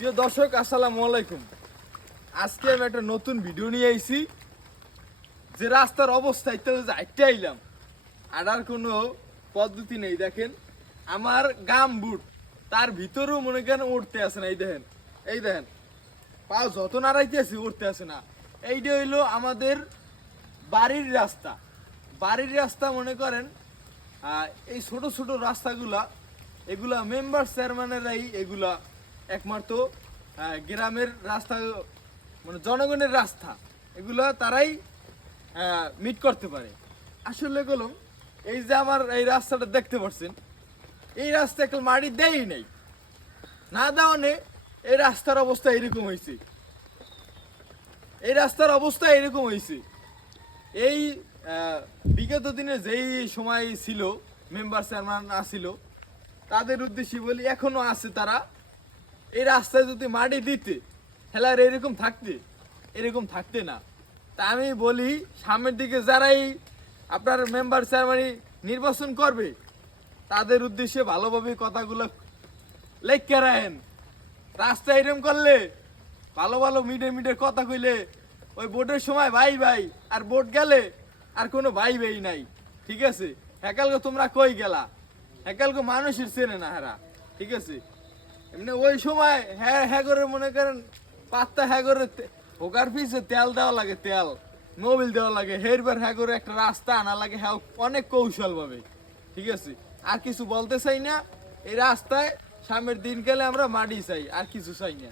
প্রিয় দর্শক, আসসালামু আলাইকুম। আজকে আমি একটা নতুন ভিডিও নিয়ে আইছি। যে রাস্তার অবস্থা ইত্যাদি যাইতে আইলাম, আর কোনো পদ্ধতি নেই। দেখেন আমার গাম বুট, তার ভিতরেও মনে করেন উঠতে আসে না। এই দেখেন পা যত নাড়াইতে আছি উঠতে আসে না। এইটা হইলো আমাদের বাড়ির রাস্তা। বাড়ির রাস্তা মনে করেন এই ছোট ছোট রাস্তাগুলা, এগুলা মেম্বার চেয়ারম্যানেরাই এগুলা একমাত্র গ্রামের রাস্তা, মানে জনগণের রাস্তা, এগুলা তারাই মিট করতে পারে। আসলে গেলাম এই যে আমার এই রাস্তাটা দেখতে পাচ্ছেন, এই রাস্তা একটা মাটি দেয়ই নাই, না দেওয়ানে এই রাস্তার অবস্থা এরকম হয়েছে। এই রাস্তার অবস্থা এরকম হয়েছে। এই বিগত দিনে যেই সময় ছিল মেম্বার চেয়ারম্যান আসিল, তাদের উদ্দেশ্যে বলি এখনো আছে তারা। এই রাস্তায় যদি মাটি দিতে হেলার এরকম থাকতে না। তা আমি বলি সামনের দিকে যারাই আপনার মেম্বার চেয়ারম্যান নির্বাচন করবে, তাদের উদ্দেশ্যে ভালোভাবে কথাগুলো লেখকে রাখেন। রাস্তা এরকম করলে, ভালো ভালো মিডে কথা কইলে, ওই ভোটের সময় ভাই ভাই, আর ভোট গেলে আর কোনো ভাই ভাই নাই। ঠিক আছে, হেকালকে তোমরা কই গেলা, হেকালকে মানুষের চেনে না হেরা। ঠিক আছে, এমনি ওই সময় হ্যাঁ হ্যাঁ করে মনে করেন পাত্তা হ্যাঁ করে হোকার পিছে তেল দেওয়া লাগে, তেল মোবিল দেওয়া লাগে, হেরবার হ্যাঁ করে একটা রাস্তা আনা লাগে, হ্যাঁ অনেক কৌশল ভাবে। ঠিক আছে, আর কিছু বলতে চাই না। এই রাস্তায় সামনের দিন গেলে আমরা মাটি চাই, আর কিছু চাই না।